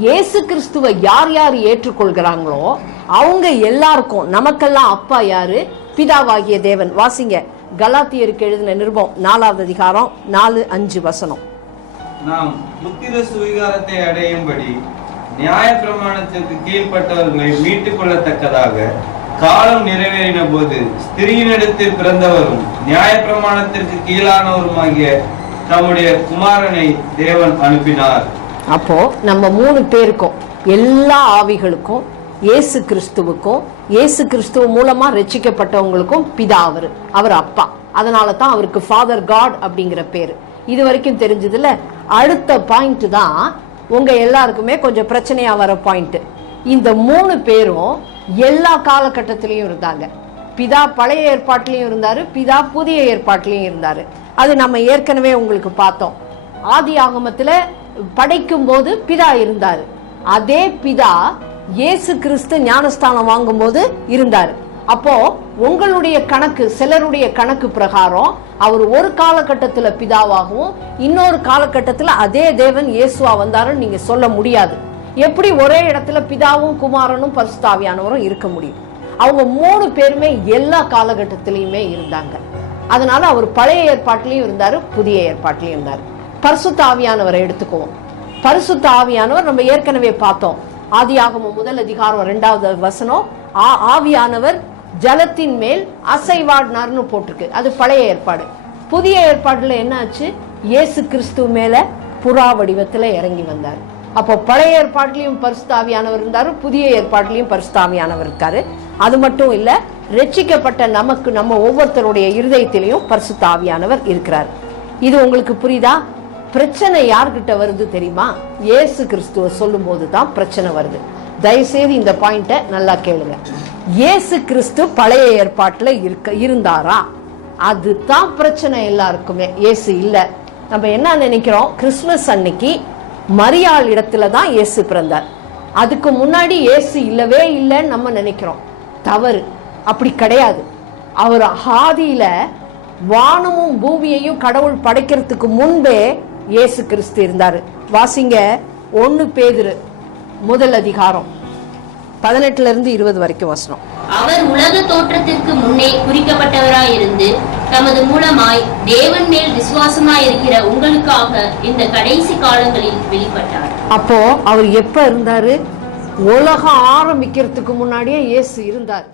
இயேசு கிறிஸ்துவை யார் யார் ஏற்றுக்கொள்கிறாங்களோ அவங்க எல்லாருக்கும், நமக்கெல்லாம் அப்பா யாரு? பிதாவாகிய தேவன். வாசிங்க, கலாத்தியருக்கு எழுதின நிருபம் 4வது அதிகாரம் 4-5 வசனம். நாம் புத்திர சுவிகாரத்தை அடையும்படி நியாய பிரமாணத்திற்கு கீழ்ப்பட்டவர்களை மீட்டுக் கொள்ளத்தக்கதாக காலம் நிறைவேறின போது ஸ்திரீயினிடத்தில் பிறந்தவரும் நியாய பிரமாணத்திற்கு கீழானவருமாகிய தம்முடைய குமாரனை தேவன் அனுப்பினார். அப்போ நம்ம 3 பேருக்கும், எல்லா ஆவிகளுக்கும், இயேசு கிறிஸ்துவுக்கும், இயேசு கிறிஸ்துவ மூலமா ரட்சிக்கப்பட்டவங்களுக்கும் பிதா அவர் அப்பா. அதனால தான் அவருக்கு ஃபாதர் காட் அப்படிங்கிற பேரு. இது வரைக்கும் தெரிஞ்சதுல. அடுத்த பாயிண்ட் தான் உங்க எல்லாருக்குமே கொஞ்சம் பிரச்சனையா வர பாயிண்ட். இந்த 3 பேரும் எல்லா காலகட்டத்திலையும் இருந்தாங்க. பிதா பழைய ஏற்பாட்டிலையும் இருந்தாரு, பிதா புதிய ஏற்பாட்டிலையும் இருந்தாரு. அது நம்ம ஏற்கனவே உங்களுக்கு பார்த்தோம். ஆதி ஆகமத்துல படைக்கும் போது பிதா இருந்தாரு. அதே பிதா இயேசு கிறிஸ்து ஞானஸ்தானம் வாங்கும் போது இருந்தாரு. அப்போ உங்களுடைய கணக்கு, சிலருடைய கணக்கு பிரகாரம் அவர் ஒரு காலகட்டத்துல பிதாவாகவும் இன்னொரு காலகட்டத்துல அதே தேவன் இயேசுவா வந்தாருன்னு நீங்க சொல்ல முடியாது. எப்படி ஒரே இடத்துல பிதாவும் குமாரனும் பரிசுத்த ஆவியானவரும் இருக்க முடியும்? அவங்க 3 பேருமே எல்லா காலகட்டத்திலயுமே இருந்தாங்க. அதனால அவர் பழைய ஏற்பாட்டிலையும் இருந்தாரு, புதிய ஏற்பாட்டிலையும் இருந்தாரு. பரிசுத்த ஆவியானவரை எடுத்துக்குவோம். பரிசுத்த ஆவியானவர் நம்ம ஏற்கனவே பார்த்தோம். ஆதியாகமம் 1 அதிகாரம் 2வது வசனம், ஆவியானவர் ஜலத்தின் மேல் அசைவாடினார்னு போட்டிருக்கு. அது பழைய ஏற்பாடு. புதிய ஏற்பாடுல என்ன ஆச்சு? இயேசு கிறிஸ்து மேல புறா வடிவத்துல இறங்கி வந்தார். அப்போ பழைய ஏற்பாட்டிலையும் பரிசுத்த ஆவியானவர் இருந்தாரு, புதிய ஏற்பாட்டிலையும் பரிசுத்த ஆவியானவர் இருக்காரு. அது மட்டும் இல்ல, ரட்சிக்கப்பட்ட நமக்கு, நம்ம ஒவ்வொருத்தருடைய இருதயத்திலையும் பரிசுத்த ஆவியானவர் இருக்கிறார். இது உங்களுக்கு புரியுதா? பிரச்சனை யார்கிட்ட வருது தெரியுமா? இயேசு கிறிஸ்துவ சொல்லும் போதுதான் பிரச்சனை வருது. தயவுசெய்து இந்த பாயிண்ட நல்லா கேளுங்க. இயேசு கிறிஸ்து பழைய ஏற்பாட்டுல இருந்தாரா? அதுதான் பிரச்சனை எல்லாருக்குமே. இயேசு இல்ல. நம்ம என்ன நினைக்கிறோம்? கிறிஸ்துமஸ் அன்னைக்கு மரியாள் இடத்துல தான் இயேசு பிறந்தார். அதுக்கு முன்னாடி இயேசு இல்லவே இல்லைன்னு நம்ம நினைக்கிறோம். தவறு. அப்படி கிடையாது. அவர் ஆதியில வானமும் பூமியையும் கடவுள் படைக்கிறதுக்கு முன்பே இயேசு கிறிஸ்து இருந்தாரு. வாசிங்க, 1 பேதுரு 1 அதிகாரம் 18-20 வரைக்கும் வசனம். அவர் உலக தோற்றத்திற்கு முன்னே குறிக்கப்பட்டவராயிருந்து தமது மூலமாய் தேவன் மேல் விசுவாசமாய் இருக்கிற உங்களுக்காக இந்த கடைசி காலங்களில் வெளிப்பட்டார். அப்போ அவர் எப்ப இருந்தாரு? உலகம் ஆரம்பிக்கிறதுக்கு முன்னாடியே இயேசு இருந்தார்.